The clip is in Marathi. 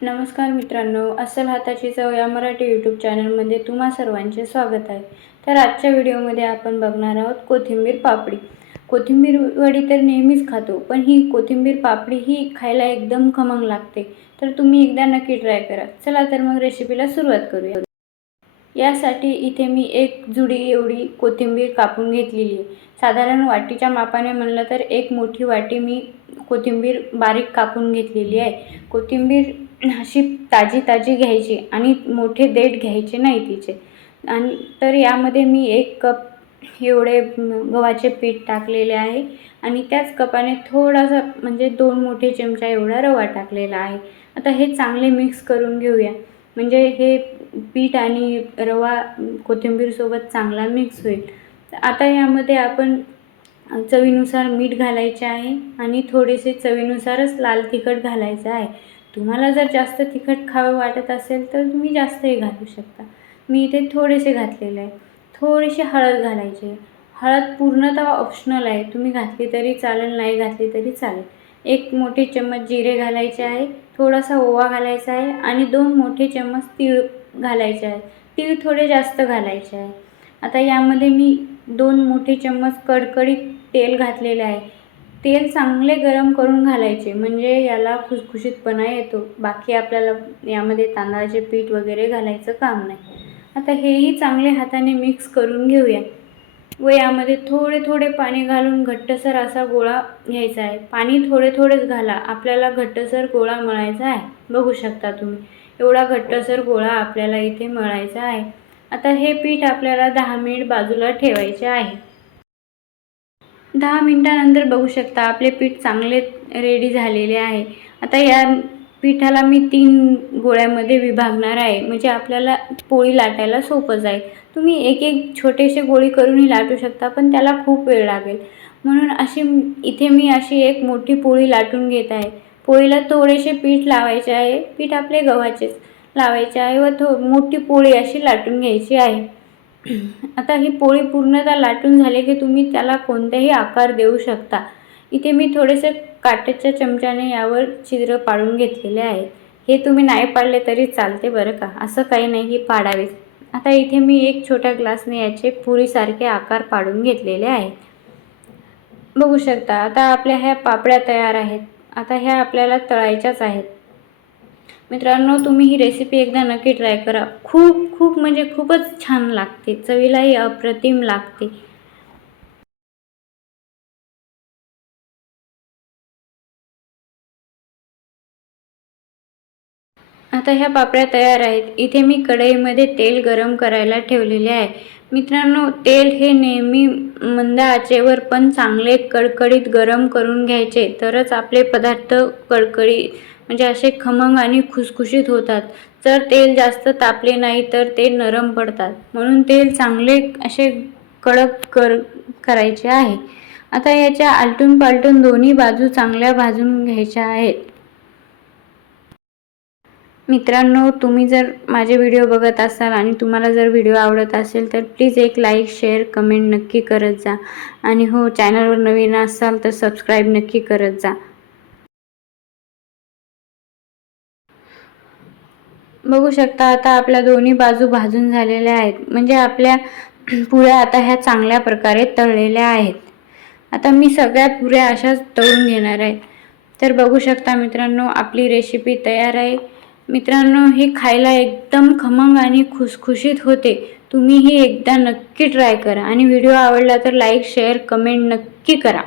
नमस्कार मित्रांनो, अस्सल हाताची चव या मराठी यूट्यूब चॅनलमध्ये तुम्हा सर्वांचे स्वागत आहे। तर आजच्या व्हिडिओमध्ये आपण बघणार आहोत कोथिंबीर पापडी। कोथिंबीर वडी तर नेहमीच खातो, पण ही कोथिंबीर पापडी ही खायला एकदम खमंग लागते। तर तुम्ही एकदा नक्की ट्राय करा। चला तर मग रेसिपीला सुरुवात करूया। यासाठी इथे मी एक जुडी एवढी कोथिंबीर कापून घेतलेली आहे। साधारण वाटीच्या मापाने म्हणलं तर एक मोठी वाटी मी कोथिंबीर बारीक कापून घेतलेली आहे। कोथिंबीर अशी ताजी ताजी घ्यायची आणि मोठे देठ घ्यायचे नाही तिचे। आणि तर यामध्ये मी 1 कप एवढे गव्हाचे पीठ टाकलेले आहे आणि त्याच कपाने थोडासा म्हणजे 2 मोठे चमचा एवढा रवा टाकलेला आहे। आता हे चांगले मिक्स करून घेऊया, म्हणजे हे पीठ आणि रवा कोथिंबीर सोबत चांगला मिक्स होईल। आता यामध्ये आपण चवीनुसार मीठ घालायचे आहे आणि थोडेसे चवीनुसारच लाल तिखट घालायचं आहे। तुम्हाला जर जास्त तिखट खावं वाटत असेल तर तुम्ही जास्तही घालू शकता। मी इथे थोडेसे घातलेले आहे। थोडीशी हळद घालायची आहे। हळद पूर्णतः ऑप्शनल आहे, तुम्ही घातली तरी चालेल, नाही घातली तरी चालेल। 1 मोठे चम्मच जिरे घालायचे आहे, थोडासा ओवा घालायचा आहे आणि 2 मोठे चम्मच तीळ घालायचे आहे। तीळ थोडे जास्त घालायचे आहे। आता यामध्ये मी 2 मोठे चम्मच कडकडीत तेल घातलेले आहे। तेल चांगले गरम करून घालायचे, म्हणजे याला खुसखुशीतपणा येतो। बाकी आपल्याला यामध्ये तांदळाचे पीठ वगैरे घालायचं काम नाही। आता हेही चांगले हाताने मिक्स करून घेऊया व यामध्ये थोडे थोडे पाणी घालून घट्टसर असा गोळा घ्यायचा आहे। पाणी थोडे थोडेच घाला, आपल्याला घट्टसर गोळा मळायचा आहे। बघू शकता तुम्ही एवढा घट्टसर गोळा आपल्याला इथे मळायचा आहे। आता हे पीठ आपल्याला 10 मिनिट बाजूला ठेवायचे आहे। 10 मिनिटांनंतर बघू शकता आपले पीठ चांगले रेडी झालेले आहे। आता या पिठाला मी 3 गोळ्यामध्ये विभागणार आहे, म्हणजे आपल्याला पोळी लाटायला सोपं जाईल। तुम्ही एक एक छोटेसे गोळी करूनही लाटू शकता, पण त्याला खूप वेळ लागेल। म्हणून इथे मी अशी एक मोठी पोळी लाटून घेत आहे। पोळीला थोडेसे पीठ लावायचे आहे, पीठ आपले गव्हाचेच लावायचे आहे व मोठी पोळी अशी लाटून घ्यायची आहे। आता ही पोळी पूर्णतः लाटून झाली की तुम्ही त्याला कोणतेही आकार देऊ शकता। इथे मी थोडेसे काट्याच्या चमच्याने यावर छिद्र पाडून घेतलेले आहे। हे तुम्ही नाही पाडले तरी चालते बरं का, असं काही नाही की पाडावेच। आता इथे मी एक छोट्या ग्लासने याचे पुरीसारखे आकार पाडून घेतलेले आहे। बघू शकता आता आपल्या ह्या पापड्या तयार आहेत। आता ह्या आपल्याला तळायच्याच आहेत। मित्रांनो, तुम्ही ही रेसिपी एकदा नक्की ट्राय करा। खूप म्हणजे खूपच छान लागते, चवीलाही अप्रतिम लागते। आता ह्या पापड्या तयार आहेत। इथे मी कढईमध्ये तेल गरम करायला ठेवलेले आहे। मित्रांनो, तेल हे नेहमी मंद आचेवर पण चांगले कडकडीत गरम करून घ्यायचे, तरच आपले पदार्थ कडकडीत म्हणजे असे खमंग आणि खुसखुशीत होतात। जर तेल जास्त तापले नाही तर ते नरम पडतात, म्हणून तेल चांगले असे कडक करायचे आहे। आता याच्या आलटून पालटून दोन्ही बाजू चांगल्या भाजून घ्यायच्या आहेत। मित्रांनो, तुम्ही जर माझे व्हिडिओ बघत असाल आणि तुम्हाला जर व्हिडिओ आवडत असेल तर प्लीज एक लाईक, शेअर, कमेंट नक्की करत जा। आणि हो, चॅनलवर नवीन असाल तर सबस्क्राईब नक्की करत जा। बघू शकता आता आपल्या दोन्ही बाजू भाजून झालेल्या आहेत, म्हणजे आपल्या पुऱ्या आता ह्या चांगल्या प्रकारे तळलेल्या आहेत। आता मी सगळ्या पुऱ्या अशाच तळून घेणार आहे। तर बघू शकता मित्रांनो, आपली रेसिपी तयार आहे। मित्रांनो, हे खायला एकदम खमंग आणि खुसखुशीत होते। तुम्ही ही एकदा नक्की ट्राय करा आणि व्हिडिओ आवडला तर लाईक, शेअर, कमेंट नक्की करा।